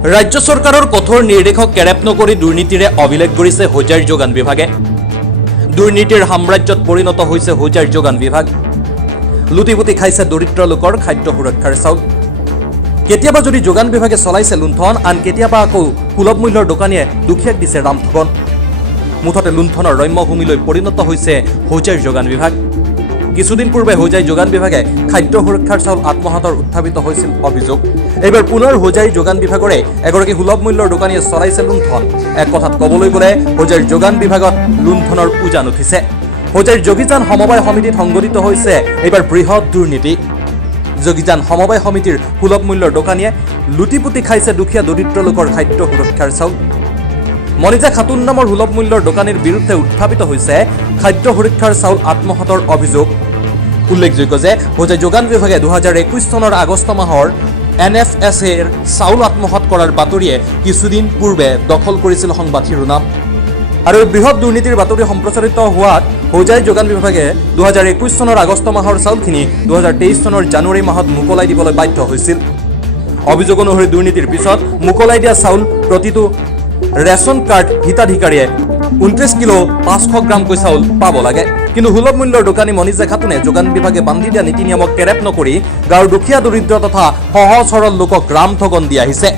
ৰাজ্য চৰকাৰৰ কঠোৰ নিৰ্দেশক কেৰেপ নকৰি দুৰ্নীতিৰে অভিলেখ গঢ়িছে হোজাইৰ যোগান বিভাগে। দুৰ্নীতিৰ সাম্ৰাজ্যত পৰিণত হৈছে হোজাইৰ যোগান বিভাগ। লুটিপুটি খাইছে দৰিদ্ৰ লোকৰ খাদ্য সুৰক্ষাৰ চাউল। কেতিয়াবা যদি যোগান বিভাগে চলাইছে লুণ্ঠন, আন কেতিয়াবা আকৌ সুলভ মূল্যৰ দোকানীয়ে দুখীয়াক দিছে ৰামঠগন। মুঠতে লুণ্ঠনৰ ৰম্যভূমিলৈ পৰিণত হৈছে হোজাইৰ যোগান বিভাগ। কিছুদিন পূৰ্বে হোজাই যোগান বিভাগে খাদ্য সুৰক্ষাৰ চাউল আত্মহাতৰ উত্থাপিত হৈছিল অভিযোগ। এইবাৰ পুনৰ হোজাইৰ যোগান বিভাগৰে এগৰাকী সুলভ মূল্যৰ দোকানীয়ে চলাইছে লুণ্ঠন। এক কথাত ক'বলৈ গ'লে হোজাইৰ যোগান বিভাগত লুণ্ঠনৰ উজান উঠিছে। হোজাইৰ যোগীজান সমবায় সমিতিত সংঘটিত হৈছে এইবাৰ বৃহৎ দুৰ্নীতি। যোগীজান সমবায় সমিতিৰ সুলভ মূল্যৰ দোকানীয়ে লুটিপুটি খাইছে দুখীয়া দৰিদ্ৰ লোকৰ খাদ্য সুৰক্ষাৰ চাউল। মনিজা খাতুন নামৰ সুলভ মূল্যৰ দোকানীৰ বিৰুদ্ধে উত্থাপিত হৈছে খাদ্য সুৰক্ষাৰ চাউল আত্মহাতৰ অভিযোগ। উল্লেখযোগ্য যে হোজাই যোগান বিভাগে 2021 চনৰ আগষ্ট মাহৰ NFSAৰ চাউল আত্মহাত কৰাৰ বাতৰিয়ে কিছুদিন পূৰ্বে দখল কৰিছিল সংবাদ শিৰোনাম। আৰু বৃহৎ দুৰ্নীতিৰ বাতৰি সম্প্ৰচাৰিত হোৱাত হোজাই যোগান বিভাগে 2021 চনৰ আগষ্ট মাহৰ চাউলখিনি 2023 চনৰ জানুৱাৰী মাহত মোকলাই দিবলৈ বাধ্য হৈছিল। অভিযোগ অনুসৰি দুৰ্নীতিৰ পিছত মোকলাই দিয়া চাউল প্ৰতিটো ৰেচন কাৰ্ড হিতাধিকাৰীয়ে 29 কিলো 500 গ্ৰামকৈ চাউল পাব লাগে। কিন্তু সুলভ মূল্যৰ দোকানী মনিজা খাতুনে যোগান বিভাগে বান্ধি দিয়া নীতি নিয়মক কেৰেপ নকৰি গাঁৱৰ দুখীয়া দৰিদ্ৰ তথা সহজ সৰল লোকক ৰামঠগন দি আহিছে।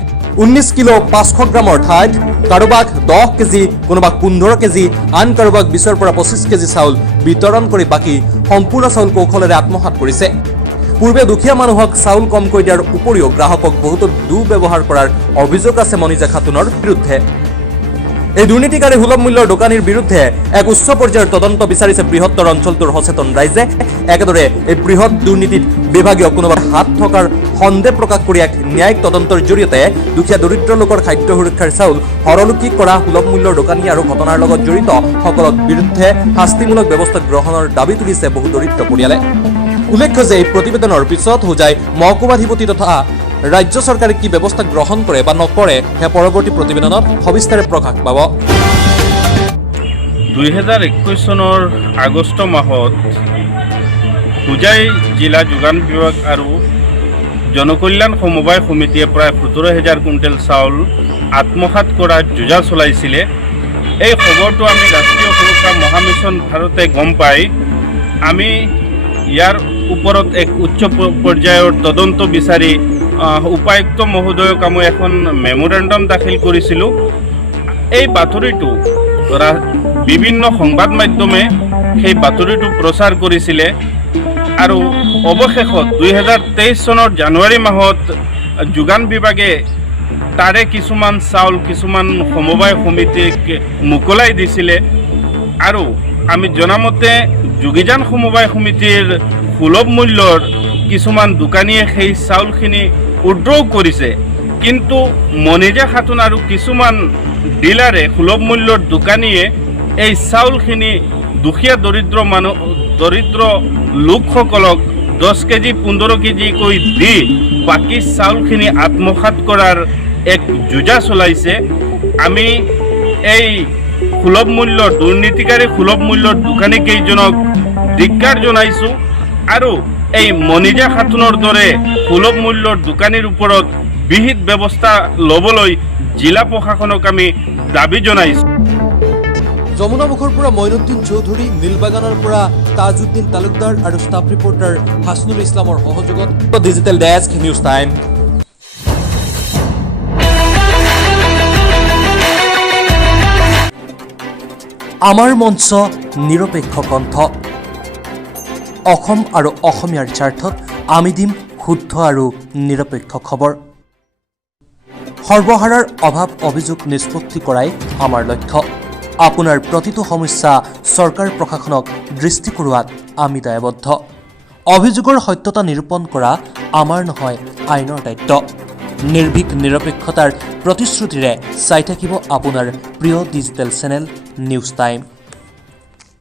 19 কিলো 500 গ্ৰামৰ ঠাইত কাৰোবাক 10 কেজি, কোনোবাক 15 কেজি, আন কাৰোবাক 20ৰ পৰা 25 কেজি চাউল বিতৰণ কৰি বাকী সম্পূৰ্ণ চাউল কৌশলেৰে আত্মহাত কৰিছে। পূৰ্বে দুখীয়া মানুহক চাউল কমকৈ দিয়াৰ উপৰিও গ্ৰাহকক বহুতো দুৰ্ব্যৱহাৰ কৰাৰ অভিযোগ আছে মনিজা খাতুনৰ বিৰুদ্ধে। এই দুৰ্নীতিকাৰী সুলভ মূল্যৰ দোকানীৰ বিৰুদ্ধে এক উচ্চ পৰ্যায়ৰ তদন্ত বিচাৰিছে বৃহত্তৰ অঞ্চলটোৰ সচেতন ৰাইজে। একেদৰে এই বৃহৎ দুৰ্নীতিত বিভাগীয় কোনোবাৰ হাত থকাৰ সন্দেহ প্ৰকাশ কৰি এক ন্যায়িক তদন্তৰ জৰিয়তে দুখীয়া দৰিদ্ৰ লোকৰ খাদ্য সুৰক্ষাৰ চাউল হৰলুকি কৰা সুলভ মূল্যৰ দোকানী আৰু ঘটনাৰ লগত জড়িত সকলৰ বিৰুদ্ধে শাস্তিমূলক ব্যৱস্থা গ্ৰহণৰ দাবী তুলিছে বহু দৰিদ্ৰ পৰিয়ালে। উল্লেখ্য যে এই প্ৰতিবেদনৰ পিছত হোজাই মহকুমাধিপতি তথা ৰাজ্য চৰকাৰে কি ব্যৱস্থা গ্ৰহণ কৰে বা নকৰে সেয়া পৰৱৰ্তী প্ৰতিবেদনত সবিস্তাৰে প্ৰকাশ পাব। 2021 চনৰ আগষ্ট মাহত হোজাই জিলা যোগান বিভাগ আৰু জনকল্যাণ সমবায় সমিতিয়ে প্ৰায় 17,000 কুইণ্টেল চাউল আত্মসাৎ কৰাৰ যোজা চলাইছিলে। এই খবৰটো আমি ৰাষ্ট্ৰীয় সুৰক্ষা মহামিছন ভাৰতে গম পাই আমি ইয়াৰ ওপৰত এক উচ্চ পৰ্যায়ৰ তদন্ত বিচাৰি উপায়ুক্ত মহোদয়ক আমি এখন মেমোৰেণ্ডাম দাখিল কৰিছিলোঁ। এই বাতৰিটো বিভিন্ন সংবাদ মাধ্যমে সেই বাতৰিটো প্ৰচাৰ কৰিছিলে আৰু অৱশেষত 2023 চনৰ জানুৱাৰী মাহত যোগান বিভাগে তাৰে কিছুমান চাউল কিছুমান সমবায় সমিতিক মোকলাই দিছিলে। আৰু আমি জনামতে যোগীজান সমবায় সমিতিৰ সুলভ মূল্যৰ কিছুমান দোকানীয়ে সেই চাউলখিনি উইথড্ৰ কৰিছে। কিন্তু মনিজা খাতুন আৰু কিছুমান ডিলাৰে সুলভ মূল্যৰ দোকানীয়ে এই চাউলখিনি দুখীয়া দৰিদ্ৰ লোকসকলক 10 কেজি 15 কেজিকৈ দি বাকী চাউলখিনি আত্মসাৎ কৰাৰ এক যোজা চলাইছে। আমি এই সুলভ মূল্যৰ দুৰ্নীতিকাৰী সুলভ মূল্যৰ দোকানী কেইজনক ধিক্কাৰ জনাইছোঁ আৰু এই মনিজা খাতুনৰ দৰে সুলভ মূল্যৰ দোকানীৰ ওপৰত বিহিত ব্যৱস্থা ল'বলৈ জিলা প্ৰশাসনক আমি দাবী জনাইছোঁ। যমুনামুখৰ পৰা মইনুদ্দিন চৌধুৰী, নীলবাগানৰ পৰা তাজউদ্দিন তালুকদাৰ আৰু ষ্টাফ ৰিপৰ্টাৰ হাছনুল ইছলামৰ সহযোগত ডিজিটেল ডেস্ক নিউজ টাইম। আমাৰ মঞ্চ নিৰপেক্ষ কণ্ঠ। অসম আৰু অসমীয়াৰ স্বাৰ্থত আমি দিম শুদ্ধ আৰু নিৰপেক্ষ খবৰ। সৰ্বহাৰাৰ অভাৱ অভিযোগ নিষ্পত্তি কৰাই আমাৰ লক্ষ্য। আপোনাৰ প্ৰতিটো সমস্যা চৰকাৰ প্ৰশাসনক দৃষ্টি কৰোৱাত আমি দায়বদ্ধ। অভিযোগৰ সত্যতা নিৰূপণ কৰা আমাৰ নহয়, আইনৰ দায়িত্ব। নিৰ্ভীক নিৰপেক্ষতাৰ প্ৰতিশ্ৰুতিৰে চাই থাকিব আপোনাৰ প্ৰিয় ডিজিটেল চেনেল নিউজ টাইম।